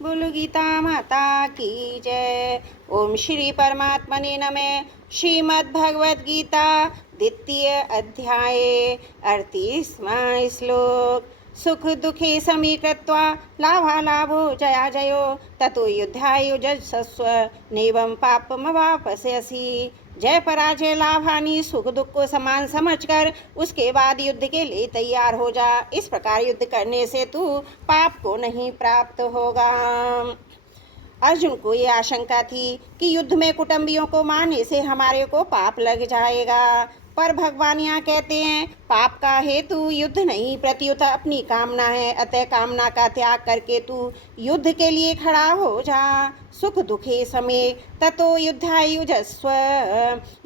बोलो गीता माता की जय। ओम श्री परमात्मने नमः। श्रीमद् भगवद गीता द्वितीय अध्याय 38वां श्लोक। सुख दुखे समीकृत्वा लाभालाभो जया जयो ततो युद्धाय युजस्व नैवं पापमवापस्यसि। जय पराजय लाभ हानि सुख दुख को समान समझकर उसके बाद युद्ध के लिए तैयार हो जा। इस प्रकार युद्ध करने से तू पाप को नहीं प्राप्त होगा। अर्जुन को ये आशंका थी कि युद्ध में कुटुंबियों को मारने से हमारे को पाप लग जाएगा, पर भगवान यहाँ कहते हैं पाप का हेतु युद्ध नहीं प्रत्युत अपनी कामना है। अतः कामना का त्याग करके तू युद्ध के लिए खड़ा हो जा। सुख दुखे समय ततो युद्धायुजस्व।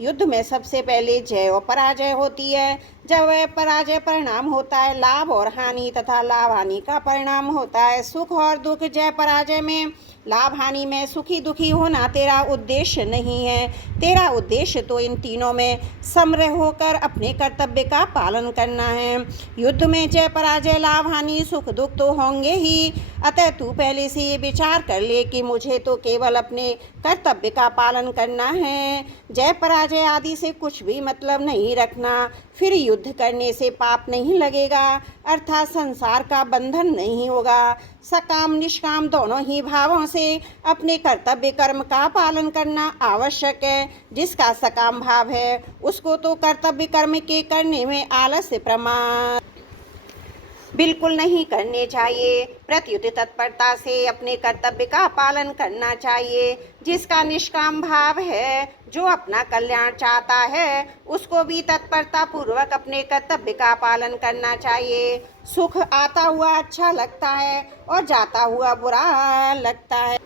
युद्ध में सबसे पहले जय और पराजय होती है। जब वह पराजय परिणाम होता है लाभ और हानि तथा लाभ हानि का परिणाम होता है सुख और दुख। जय पराजय में लाभ हानि में सुखी दुखी होना तेरा उद्देश्य नहीं है। तेरा उद्देश्य तो इन तीनों में समरह होकर अपने कर्तव्य का पालन करना है। युद्ध में जय पराजय लाभ हानि सुख दुख तो होंगे ही। अतः तू पहले से ये विचार कर ले कि मुझे तो केवल अपने कर्तव्य का पालन करना है। जय पराजय आदि से कुछ भी मतलब नहीं रखना। फिर युद्ध करने से पाप नहीं लगेगा, अर्थात संसार का बंधन नहीं होगा। सकाम निष्काम दोनों ही भावों से अपने कर्तव्य कर्म का पालन करना आवश्यक है। जिसका सकाम भाव है उसको तो कर्तव्य कर्म के करने में आलस्य प्रमाद बिल्कुल नहीं करने चाहिए। प्रत्युत तत्परता से अपने कर्तव्य का पालन करना चाहिए। जिसका निष्काम भाव है जो अपना कल्याण चाहता है उसको भी तत्परता पूर्वक अपने कर्तव्य का पालन करना चाहिए। सुख आता हुआ अच्छा लगता है और जाता हुआ बुरा लगता है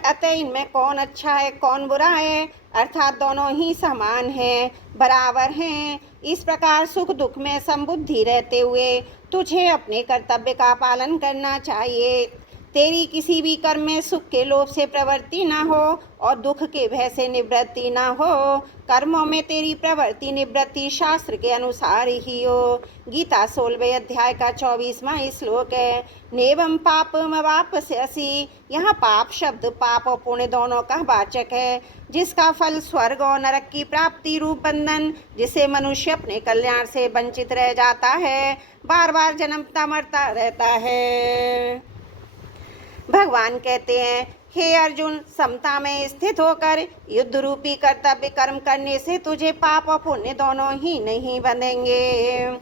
अतः इनमें कौन अच्छा है कौन बुरा है, अर्थात दोनों ही समान हैं, बराबर हैं। इस प्रकार सुख दुख में समबुद्धि रहते हुए तुझे अपने कर्तव्य का पालन करना चाहिए। तेरी किसी भी कर्म में सुख के लोभ से प्रवृत्ति ना हो और दुख के भय से निवृत्ति ना हो। कर्मों में तेरी प्रवृत्ति निवृत्ति शास्त्र के अनुसार ही हो। गीता 16वें अध्याय का 24वां श्लोक है। नेवम पापमवाप्स्यसि। यहाँ पाप शब्द पाप और पुण्य दोनों का वाचक है, जिसका फल स्वर्ग और नरक की प्राप्ति रूप बंधन, जिसे मनुष्य अपने कल्याण से वंचित रह जाता है, बार बार जन्मता मरता रहता है। भगवान कहते हैं हे अर्जुन, समता में स्थित होकर युद्ध रूपी कर्तव्य कर्म करने से तुझे पाप और पुण्य दोनों ही नहीं बनेंगे।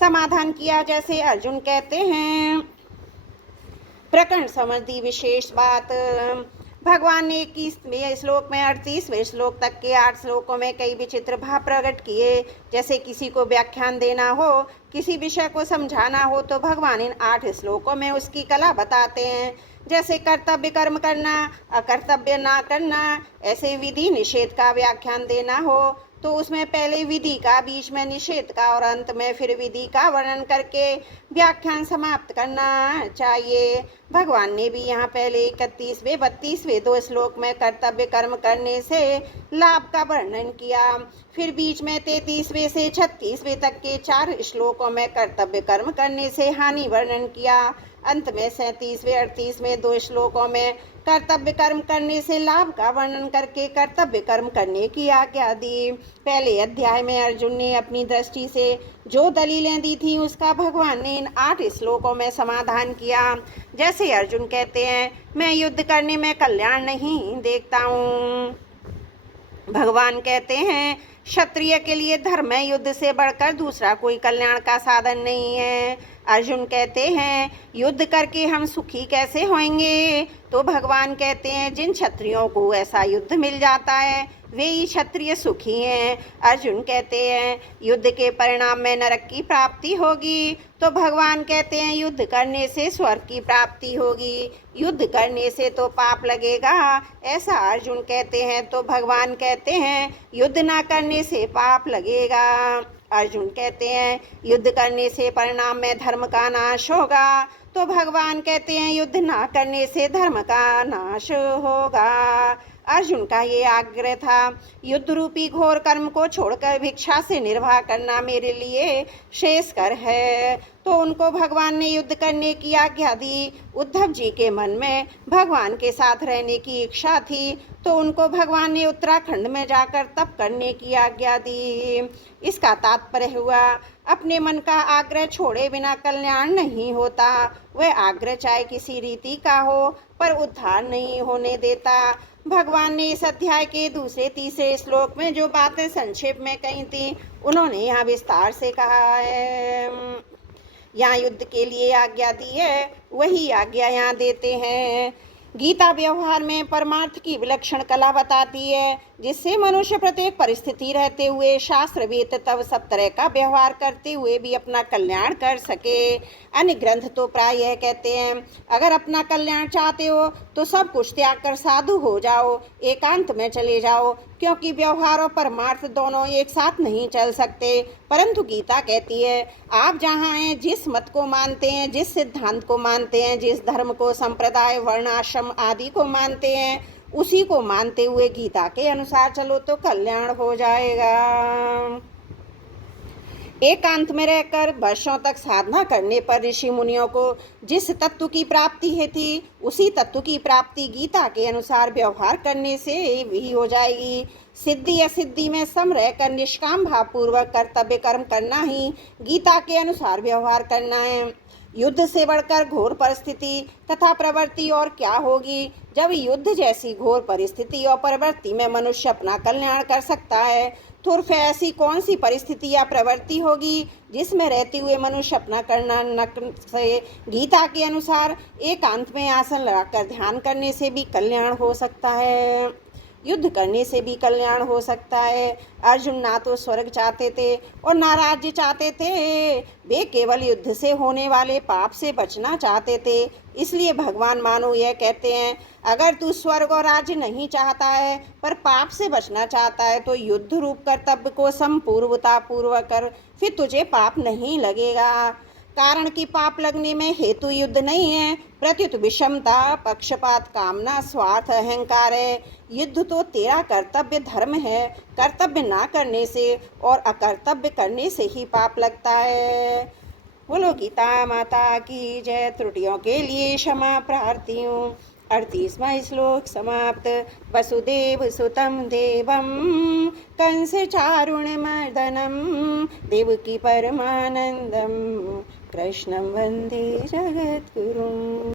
समाधान किया जैसे अर्जुन कहते हैं। प्रकरण संबंधी विशेष बात। भगवान ने 21वें श्लोक में 38वें श्लोक तक के 8 श्लोकों में कई विचित्र भाव प्रकट किए। जैसे किसी को व्याख्यान देना हो, किसी विषय को समझाना हो तो भगवान इन 8 श्लोकों में उसकी कला बताते हैं। जैसे कर्तव्य कर्म करना, अकर्तव्य ना करना, ऐसे विधि निषेध का व्याख्यान देना हो तो उसमें पहले विधि का, बीच में निषेध का और अंत में फिर विधि का वर्णन करके व्याख्यान समाप्त करना चाहिए। भगवान ने भी यहाँ पहले 31वें 32वें 2 श्लोक में कर्तव्य कर्म करने से लाभ का वर्णन किया। फिर बीच में 33वें से 36वें तक के 4 श्लोकों में कर्तव्य कर्म करने से हानि वर्णन किया। अंत में 37वें 38वें 2 श्लोकों में कर्तव्य कर्म करने से लाभ का वर्णन करके कर्तव्य कर्म करने की आज्ञा दी। पहले अध्याय में अर्जुन ने अपनी दृष्टि से जो दलीलें दी थी उसका भगवान ने इन 8 श्लोकों में समाधान किया। जैसे अर्जुन कहते हैं मैं युद्ध करने में कल्याण नहीं देखता हूँ। भगवान कहते हैं क्षत्रिय के लिए धर्म में युद्ध से बढ़कर दूसरा कोई कल्याण का साधन नहीं है। अर्जुन कहते हैं युद्ध करके हम सुखी कैसे होंगे, तो भगवान कहते हैं जिन क्षत्रियों को ऐसा युद्ध मिल जाता है वे ही क्षत्रिय सुखी हैं। अर्जुन कहते हैं युद्ध के परिणाम में नरक की प्राप्ति होगी, तो भगवान कहते हैं युद्ध करने से स्वर्ग की प्राप्ति होगी। युद्ध करने से तो पाप लगेगा, ऐसा अर्जुन कहते हैं, तो भगवान कहते हैं युद्ध ना करने से पाप लगेगा। अर्जुन कहते हैं युद्ध करने से परिणाम में धर्म का नाश होगा, तो भगवान कहते हैं युद्ध ना करने से धर्म का नाश होगा। अर्जुन का ये आग्रह था युद्ध रूपी घोर कर्म को छोड़कर भिक्षा से निर्वाह करना मेरे लिए श्रेयस्कर है। तो उनको भगवान ने युद्ध करने की आज्ञा दी। उद्धव जी के मन में भगवान के साथ रहने की इच्छा थी, तो उनको भगवान ने उत्तराखंड में जाकर तप करने की आज्ञा दी। इसका तात्पर्य हुआ, अपने मन का आग्रह छोड़े बिना कल्याण नहीं होता। वह आग्रह चाहे किसी रीति का हो, पर उद्धार नहीं होने देता। भगवान ने इस अध्याय के दूसरे तीसरे श्लोक में जो बातें संक्षेप में कही थी, उन्होंने यहाँ विस्तार से कहा है। यहाँ युद्ध के लिए आज्ञा दी है, वही आज्ञा यहाँ देते हैं। गीता व्यवहार में परमार्थ की विलक्षण कला बताती है, जिससे मनुष्य प्रत्येक परिस्थिति रहते हुए शास्त्र वेद तब सब तरह का व्यवहार करते हुए भी अपना कल्याण कर सके। अन्य ग्रंथ तो प्राय यह कहते हैं, अगर अपना कल्याण चाहते हो तो सब कुछ त्याग कर साधु हो जाओ, एकांत में चले जाओ, क्योंकि व्यवहार और परमार्थ दोनों एक साथ नहीं चल सकते। परंतु गीता कहती है, आप जहाँ हैं, जिस मत को मानते हैं, जिस सिद्धांत को मानते हैं, जिस धर्म को, संप्रदाय, वर्ण, आश्रम आदि को मानते हैं, उसी को मानते हुए गीता के अनुसार चलो तो कल्याण हो जाएगा। एकांत में रहकर वर्षों तक साधना करने पर ऋषि मुनियों को जिस तत्व की प्राप्ति है थी, उसी तत्व की प्राप्ति गीता के अनुसार व्यवहार करने से भी हो जाएगी। सिद्धि असिद्धि में सम रहकर निष्काम भावपूर्वक कर्तव्य कर्म करना ही गीता के अनुसार व्यवहार करना है। युद्ध से बढ़कर घोर परिस्थिति तथा प्रवृत्ति और क्या होगी, जब युद्ध जैसी घोर परिस्थिति और प्रवृत्ति में मनुष्य अपना कल्याण कर सकता है, तो फिर ऐसी कौन सी परिस्थिति या प्रवृत्ति होगी जिसमें रहते हुए मनुष्य अपना कल्याण न से। गीता के अनुसार एकांत में आसन लगाकर ध्यान करने से भी कल्याण हो सकता है, युद्ध करने से भी कल्याण हो सकता है। अर्जुन ना तो स्वर्ग चाहते थे और ना राज्य चाहते थे, वे केवल युद्ध से होने वाले पाप से बचना चाहते थे। इसलिए भगवान मानो यह कहते हैं, अगर तू स्वर्ग और राज्य नहीं चाहता है पर पाप से बचना चाहता है, तो युद्ध रूप कर्तव्य को संपूर्वता पूर्वक कर, फिर तुझे पाप नहीं लगेगा। कारण कि पाप लगने में हेतु युद्ध नहीं है, प्रत्युत विषमता, पक्षपात, कामना, स्वार्थ, अहंकार है। युद्ध तो तेरा कर्तव्य धर्म है। कर्तव्य ना करने से और अकर्तव्य करने से ही पाप लगता है। बोलो गीता माता की जय। त्रुटियों के लिए क्षमा प्रार्थी हूँ। 38वां श्लोक समाप्त। वसुदेव सुतं देवं कंस चारुणमर्दनं देवकी परमानंदं कृष्णं वंदे जगद्गुरुम्।